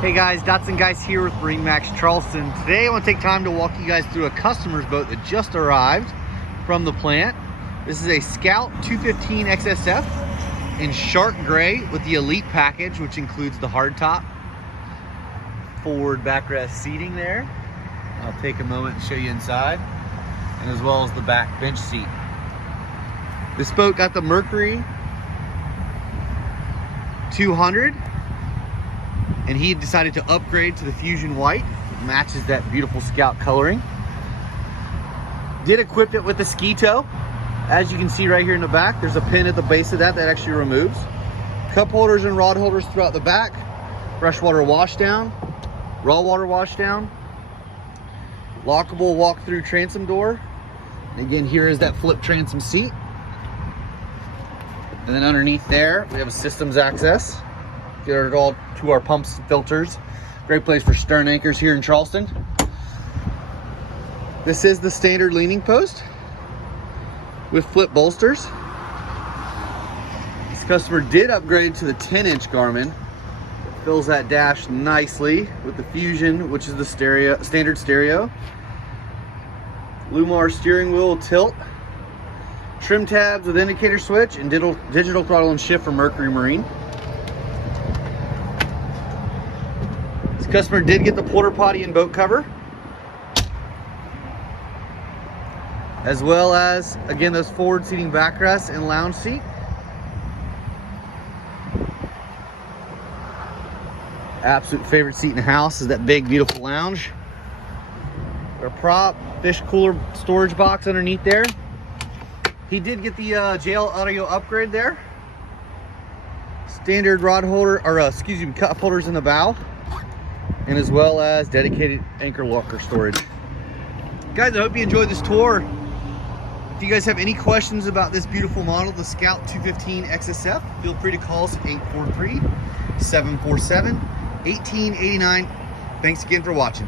Hey guys, Dotson Guys here with MarineMax Charleston. Today I want to take time to walk you guys through a customer's boat that just arrived from the plant. This is a Scout 215 XSF in shark gray with the Elite package, which includes the hardtop, forward backrest seating there. I'll take a moment and show you inside, and as well as the back bench seat. This boat got the Mercury 200. And he decided to upgrade to the Fusion White. It matches that beautiful Scout coloring. Did equip it with the ski tow. As you can see right here in the back, there's a pin at the base of that actually removes. Cup holders and rod holders throughout the back. Freshwater wash down, raw water wash down. Lockable walk-through transom door. And again, here is that flip transom seat. And then underneath there, we have a systems access. Get it all to our pumps and filters. Great place for stern anchors here in Charleston. This is the standard leaning post with flip bolsters. This customer did upgrade to the 10-inch Garmin. Fills that dash nicely with the Fusion, which is the standard stereo. Lumar steering wheel tilt. Trim tabs with indicator switch and digital throttle and shift from Mercury Marine. Customer did get the porta potty and boat cover, as well as, again, those forward seating backrests and lounge seat. Absolute favorite seat in the house is that big, beautiful lounge. Our prop, fish cooler storage box underneath there. He did get the JL audio upgrade there. Standard rod holder, or cup holders in the bow. And as well as dedicated anchor locker storage. Guys, I hope you enjoyed this tour. If you guys have any questions about this beautiful model, the Scout 215 XSF, feel free to call us at 843-747-1889. Thanks again for watching.